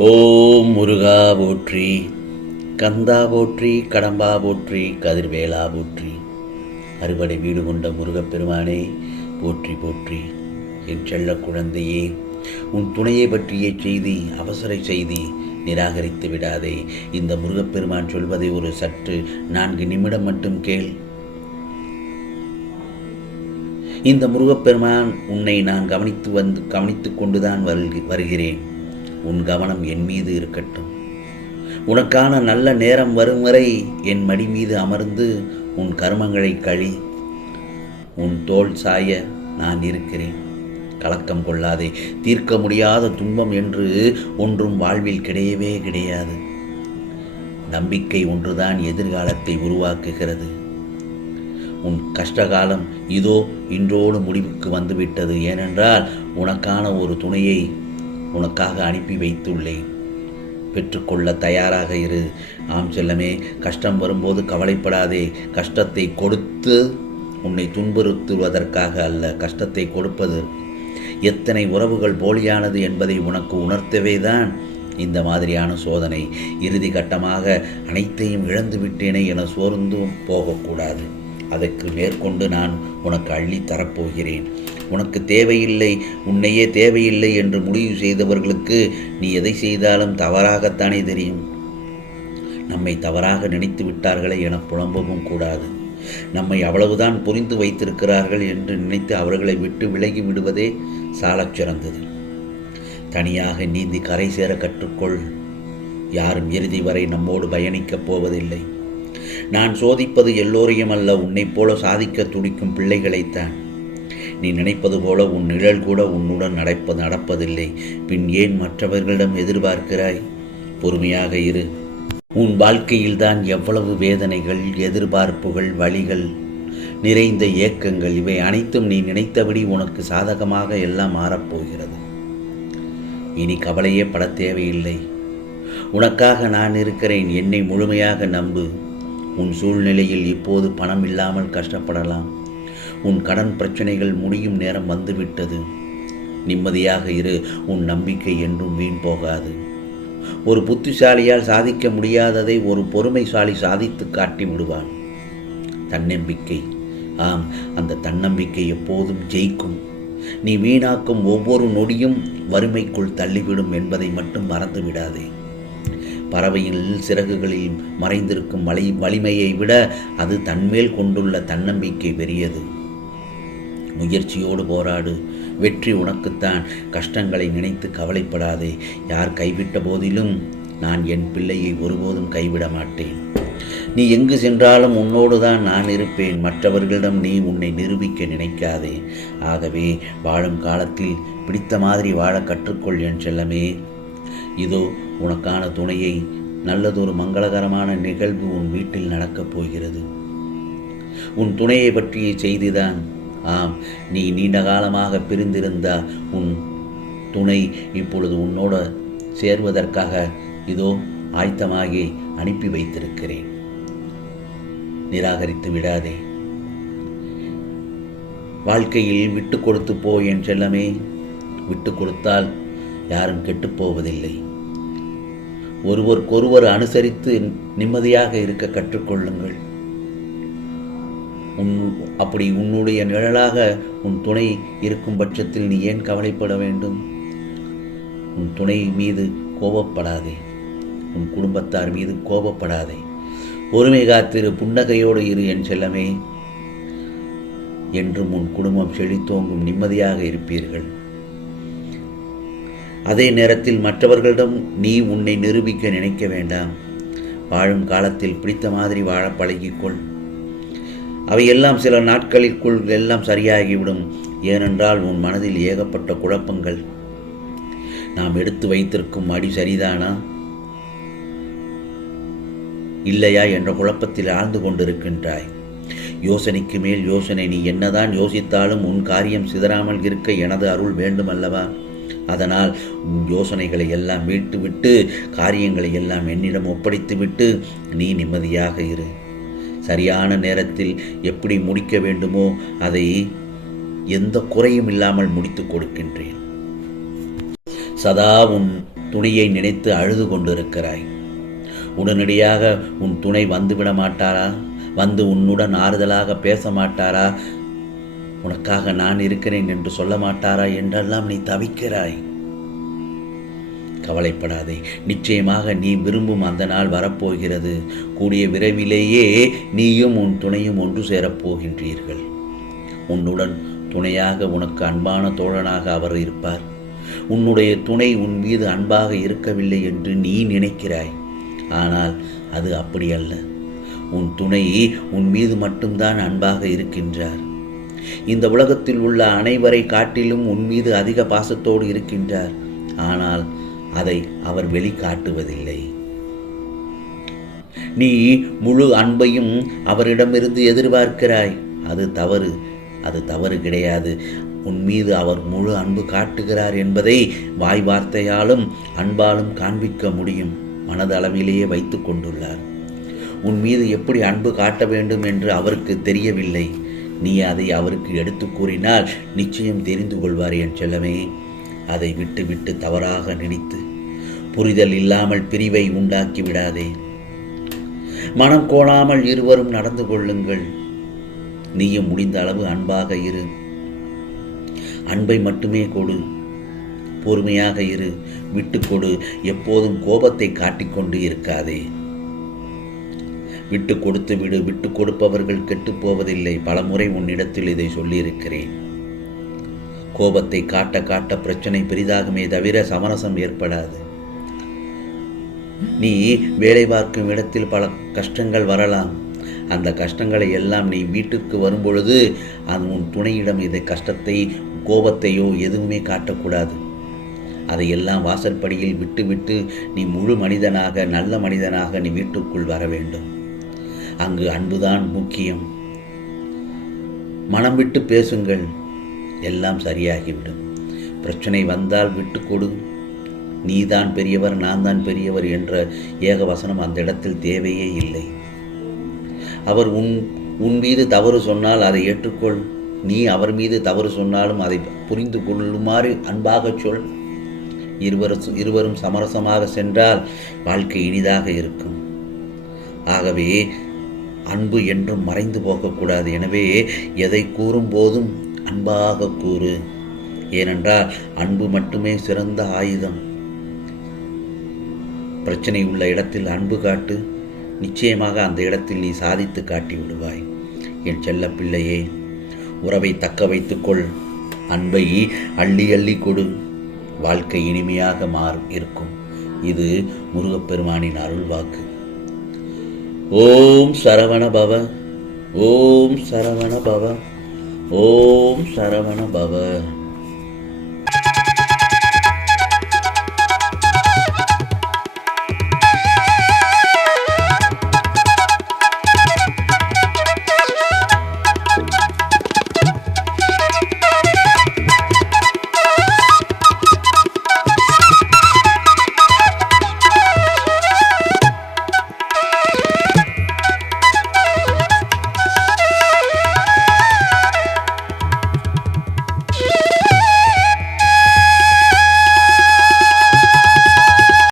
ஓம் முருகா போற்றி கந்தா போற்றி கடம்பா போற்றி கதிர்வேலா போற்றி அறுவடை வீடு கொண்ட முருகப்பெருமானே போற்றி போற்றி. என் செல்ல குழந்தையே உன் துணையை பற்றிய செய்தி அவசர செய்தி நிராகரித்து விடாதே. இந்த முருகப்பெருமான் சொல்வதை ஒரு சற்று நான்கு நிமிடம் மட்டும் கேள். இந்த முருகப்பெருமான் உன்னை நான் கவனித்து வந்து கவனித்துக் கொண்டுதான் வருகி- வருகிறேன். உன் கவனம் என் மீது இருக்கட்டும். உனக்கான நல்ல நேரம் வரும் வரை என் மடி மீது அமர்ந்து உன் கர்மங்களை கழி. உன் தோல் சாய நான் இருக்கிறேன். கலக்கம் கொள்ளாதே. தீர்க்க முடியாத துன்பம் என்று ஒன்றும் வாழ்வில் கிடையவே கிடையாது. நம்பிக்கை ஒன்றுதான் எதிர்காலத்தை உருவாக்குகிறது. உன் கஷ்டகாலம் இதோ இன்றோடு முடிவுக்கு வந்துவிட்டது. ஏனென்றால் உனக்கான ஒரு துணையை உனக்காக அனுப்பி வைத்துள்ளேன். பெற்றுக்கொள்ள தயாராக இரு. ஆம் செல்லமே கஷ்டம் வரும்போது கவலைப்படாதே. கஷ்டத்தை கொடுத்து உன்னை துன்புறுத்துவதற்காக அல்ல கஷ்டத்தை கொடுப்பது. எத்தனை உறவுகள் போலியானது என்பதை உனக்கு உணர்த்தவே தான் இந்த மாதிரியான சோதனை. இறுதி கட்டமாக அனைத்தையும் இழந்து விட்டேனே என சோர்ந்தும் போகக்கூடாது. அதற்கு மேற்கொண்டு நான் உனக்கு அள்ளி தரப்போகிறேன் உனக்கு தேவையில்லை உன்னையே தேவையில்லை என்று முடிவு செய்தவர்களுக்கு நீ எதை செய்தாலும் தவறாகத்தானே தெரியும். நம்மை தவறாக நினைத்து விட்டார்களே என புலம்பவும் கூடாது. நம்மை அவ்வளவுதான் புரிந்து வைத்திருக்கிறார்கள் என்று நினைத்து அவர்களை விட்டு விலகி விடுவதே சாலச் சிறந்தது. தனியாக நீந்தி கரை சேர கற்றுக்கொள். யாரும் இறுதி வரை நம்மோடு பயணிக்கப் போவதில்லை. நான் சோதிப்பது எல்லோரையும் அல்ல உன்னைப் போல சாதிக்க துடிக்கும் பிள்ளைகளைத்தான். நீ நினைப்பது போல உன் நிழல் கூட உன்னுடன் நடப்பது நடப்பதில்லை. பின் ஏன் மற்றவர்களிடம் எதிர்பார்க்கிறாய்? பொறுமையாக இரு. உன் வாழ்க்கையில்தான் எவ்வளவு வேதனைகள் எதிர்பார்ப்புகள் வழிகள் நிறைந்த ஏக்கங்கள். இவை அனைத்தும் நீ நினைத்தபடி உனக்கு சாதகமாக எல்லாம் மாறப்போகிறது. இனி கவலையே பட தேவையில்லை. உனக்காக நான் இருக்கிறேன். என்னை முழுமையாக நம்பு. உன் சூழ்நிலையில் இப்போது பணம் இல்லாமல் கஷ்டப்படலாம். உன் கடன் பிரச்சனைகள் முடியும் நேரம் வந்துவிட்டது. நிம்மதியாக இரு உன் நம்பிக்கை என்றும் வீண் போகாது. ஒரு புத்திசாலியால் சாதிக்க முடியாததை ஒரு பொறுமைசாலி சாதித்து காட்டி விடுவான். தன்னம்பிக்கை. ஆம் அந்த தன்னம்பிக்கை எப்போதும் ஜெயிக்கும். நீ வீணாக்கும் ஒவ்வொரு நொடியும் வறுமைக்குள் தள்ளிவிடும் என்பதை மட்டும் மறந்து விடாதே. பறவையில் சிறகுகளில் மறைந்திருக்கும் வலி வலிமையை விட அது தன்மேல் கொண்டுள்ள தன்னம்பிக்கை பெரியது. முயற்சியோடு போராடு. வெற்றி உனக்குத்தான். கஷ்டங்களை நினைத்து கவலைப்படாதே. யார் கைவிட்ட போதிலும் நான் என் பிள்ளையை ஒருபோதும் கைவிட மாட்டேன். நீ எங்கு சென்றாலும் உன்னோடு தான் நான் இருப்பேன். மற்றவர்களிடம் நீ உன்னை நிரூபிக்க நினைக்காதே. ஆகவே வாழும் காலத்தில் பிடித்த மாதிரி வாழ கற்றுக்கொள் என் செல்லமே. இதோ உனக்கான துணையை நல்லதொரு மங்களகரமான நிகழ்வு உன் வீட்டில் நடக்கப் போகிறது. உன் துணையை பற்றிய செய்திதான் ஆம் நீ நீண்ட காலமாக பிரிந்திருந்த உன் துணை இப்பொழுது உன்னோட சேர்வதற்காக இதோ ஆயத்தமாகி அனுப்பி வைத்திருக்கிறேன். நிராகரித்து விடாதே. வாழ்க்கையில் விட்டு கொடுத்து போ என் செல்லமே. விட்டு கொடுத்தால் யாரும் கெட்டுப் போவதில்லை. ஒருவருக்கொருவர் அனுசரித்து நிம்மதியாக இருக்க கற்றுக்கொள்ளுங்கள் உன் அப்படி உன்னுடைய நிழலாக உன் துணை இருக்கும் பட்சத்தில் நீ ஏன் கவலைப்பட வேண்டும்? உன் துணை மீது கோபப்படாதே. உன் குடும்பத்தார் மீது கோபப்படாதே. ஒருமை காத்திரு புன்னகையோடு இரு என் செல்லமே. என்றும் உன் குடும்பம் செழித்தோங்கும் நிம்மதியாக இருப்பீர்கள். அதே நேரத்தில் மற்றவர்களிடம் நீ உன்னை நிரூபிக்க நினைக்க வேண்டாம். வாழும் காலத்தில் பிடித்த மாதிரி வாழ பழகிக்கொள். அவையெல்லாம் சில நாட்களிற்குள் எல்லாம் சரியாகிவிடும். ஏனென்றால் உன் மனதில் ஏகப்பட்ட குழப்பங்கள். நாம் எடுத்து வைத்திருக்கும் அடி சரிதானா? இல்லையா என்ற குழப்பத்தில் ஆழ்ந்து கொண்டிருக்கின்றாய். யோசனைக்கு மேல் யோசனை நீ என்னதான் யோசித்தாலும் உன் காரியம் சிதறாமல் இருக்க எனது அருள் வேண்டும் அல்லவா அதனால் உன் யோசனைகளை எல்லாம் மீட்டுவிட்டு காரியங்களை எல்லாம் என்னிடம் ஒப்படைத்துவிட்டு நீ நிம்மதியாக இரு. சரியான நேரத்தில் எப்படி முடிக்க வேண்டுமோ அதை எந்த குறையும் இல்லாமல் முடித்து கொடுக்கின்றேன். சதா உன் துணையை நினைத்து அழுது கொண்டிருக்கிறாய். உடனடியாக உன் துணை வந்துவிட மாட்டாரா? வந்து உன்னுடன் ஆறுதலாக பேச மாட்டாரா? உனக்காக நான் இருக்கிறேன் என்று சொல்ல மாட்டாரா என்றெல்லாம் நீ தவிக்கிறாய். கவலைப்படாதே. நிச்சயமாக நீ விரும்பும் அந்த நாள் வரப்போகிறது. கூடிய விரைவிலேயே நீயும் உன் துணையும் ஒன்று சேரப் போகின்றீர்கள் உன்னுடன் துணையாக உனக்கு அன்பான தோழனாக அவர் இருப்பார். உன்னுடைய துணை உன் மீது அன்பாக இருக்கவில்லை என்று நீ நினைக்கிறாய். ஆனால் அது அப்படியல்ல உன் துணை உன் மீது மட்டும்தான் அன்பாக இருக்கின்றார். இந்த உலகத்தில் உள்ள அனைவரை காட்டிலும் உன் மீது அதிக பாசத்தோடு இருக்கின்றார். ஆனால் அதை அவர் வெளிக்காட்டுவதில்லை. நீ முழு அன்பையும் அவரிடமிருந்து எதிர்பார்க்கிறாய். அது தவறு. அது தவறு கிடையாது. உன் மீது அவர் முழு அன்பு காட்டுகிறார் என்பதை வாய் வார்த்தையாலும் அன்பாலும் காண்பிக்க முடியும். மனதளவிலேயே வைத்து கொண்டுள்ளார். உன் மீது எப்படி அன்பு காட்ட வேண்டும் என்று அவருக்கு தெரியவில்லை. நீ அதை அவருக்கு எடுத்து கூறினால் நிச்சயம் தெரிந்து கொள்வார் என் செல்லமே. அதை விட்டுவிட்டு தவறாக நினைத்து புரிதல் இல்லாமல் பிரிவை உண்டாக்கி விடாதே. மனம் கோணாமல் இருவரும் நடந்து கொள்ளுங்கள். நீயும் முடிந்த அளவு அன்பாக இரு. அன்பை மட்டுமே கொடு. பொறுமையாக இரு. விட்டு கொடு. எப்போதும் கோபத்தை காட்டிக்கொண்டு இருக்காதே. விட்டு கொடுத்து விடு. விட்டு கொடுப்பவர்கள் கெட்டுப் போவதில்லை. பலமுறை உன்னிடத்தில் இதை சொல்லியிருக்கிறேன். கோபத்தை காட்ட காட்ட பிரச்சனை பெரிதாகுமே தவிர சமரசம் ஏற்படாது. நீ வேலை பார்க்கும் இடத்தில் பல கஷ்டங்கள் வரலாம். அந்த கஷ்டங்களை எல்லாம் நீ வீட்டிற்கு வரும்பொழுது அது உன் துணையிடம் இதை கஷ்டத்தை கோபத்தையோ எதுவுமே காட்டக்கூடாது. அதையெல்லாம் வாசற்படியில் விட்டுவிட்டு நீ முழு மனிதனாக நல்ல மனிதனாக நீ வீட்டுக்குள் வர வேண்டும். அங்கு அன்புதான் முக்கியம். மனம் விட்டு பேசுங்கள். எல்லாம் சரியாகிவிடும். பிரச்சனை வந்தால் விட்டு கொடு. நீதான் பெரியவர் நான் தான் பெரியவர் என்ற ஏக வசனம் அந்த இடத்தில் தேவையே இல்லை. அவர் உன் உன் மீது தவறு சொன்னால் அதை ஏற்றுக்கொள். நீ அவர் மீது தவறு சொன்னாலும் அதை புரிந்து கொள்ளுமாறு அன்பாகச் சொல். இருவரும் இருவரும் சமரசமாக சென்றால் வாழ்க்கை இனிதாக இருக்கும். ஆகவே அன்பு என்றும் மறைந்து போகக்கூடாது. எனவே எதை கூறும் போதும் அன்பாக கூறு. ஏனென்றால் அன்பு மட்டுமே சிறந்த ஆயுதம். பிரச்சனை உள்ள இடத்தில் அன்பு காட்டு. நிச்சயமாக அந்த இடத்தில் நீ சாதித்து காட்டி விடுவாய். என் செல்ல பிள்ளையே உறவை தக்க வைத்துக்கொள். அன்பை அள்ளி அள்ளி கொடு. வாழ்க்கை இனிமையாக மாறும் இருக்கும். இது முருகப்பெருமானின் அருள் வாக்கு. ஓம் சரவண பவ. ஓம் சரவண பவ. ஓம் சரவண பவ.